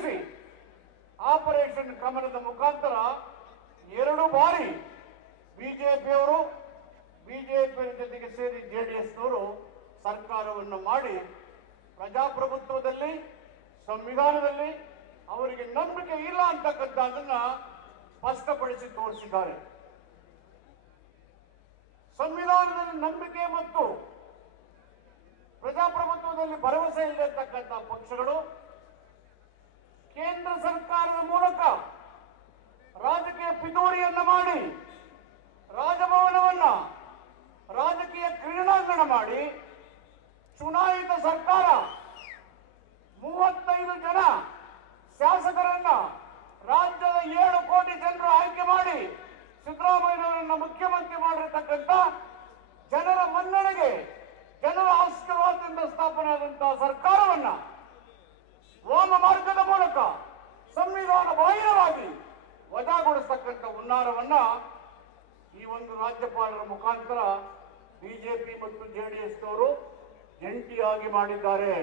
ನಡೆಸಿ ಆಪರೇಷನ್ ಕಮಲದ ಮುಖಾಂತರ 2 ಬಾರಿ ಬಿಜೆಪಿಯವರು ಬಿಜೆಪಿ ಜೊತೆಗೆ ಸೇರಿ ಜೆಡಿಎಸ್ನವರು ಸರ್ಕಾರವನ್ನು ಮಾಡಿ ಪ್ರಜಾಪ್ರಭುತ್ವದಲ್ಲಿ ಸಂವಿಧಾನದಲ್ಲಿ ಅವರಿಗೆ ನಂಬಿಕೆ ಇಲ್ಲ ಅಂತಕ್ಕಂಥದ್ದನ್ನ ಸ್ಪಷ್ಟಪಡಿಸಿ ತೋರಿಸಿದ್ದಾರೆ. ಸಂವಿಧಾನದಲ್ಲಿ ನಂಬಿಕೆ ಮತ್ತು ಪ್ರಜಾಪ್ರಭುತ್ವದಲ್ಲಿ ಭರವಸೆ ಇಲ್ಲತಕ್ಕಂಥ ಪಕ್ಷಗಳು ಕೇಂದ್ರ ಸರ್ಕಾರದ ಮೂಲಕ ರಾಜಕೀಯ ಪಿತೂರಿಯನ್ನು ಮಾಡಿ ರಾಜಭವನವನ್ನ ರಾಜಕೀಯ ಕ್ರೀಡಾಂಗಣ ಮಾಡಿ ಚುನಾಯಿತ ಸರ್ಕಾರ 35 ಜನ ಶಾಸಕರನ್ನ ರಾಜ್ಯದ 7 ಕೋಟಿ ಜನರು ಆಯ್ಕೆ ಮಾಡಿ ಸಿದ್ದರಾಮಯ್ಯನವರನ್ನ ಮುಖ್ಯಮಂತ್ರಿ ಮಾಡಿರತಕ್ಕಂಥ ಜನರ ಮನ್ನಣೆಗೆ ಜನರ ಆಶೀರ್ವಾದದಿಂದ ಸ್ಥಾಪನೆ ಆದಂತಹ ಸರ್ಕಾರವನ್ನ ವಾಮ ಮಾರ್ಗದ ಮೂಲಕ ಸಂವಿಧಾನ ಬಾಹಿರವಾಗಿ ವಜಾಗೊಳಿಸತಕ್ಕಂಥ ಹುನ್ನಾರವನ್ನ ಈ ಒಂದು ರಾಜ್ಯಪಾಲರ ಮುಖಾಂತರ ಬಿಜೆಪಿ ಮತ್ತು ಜೆಡಿಎಸ್ನವರು ಜಂಟಿಯಾಗಿ ಮಾಡಿದ್ದಾರೆ.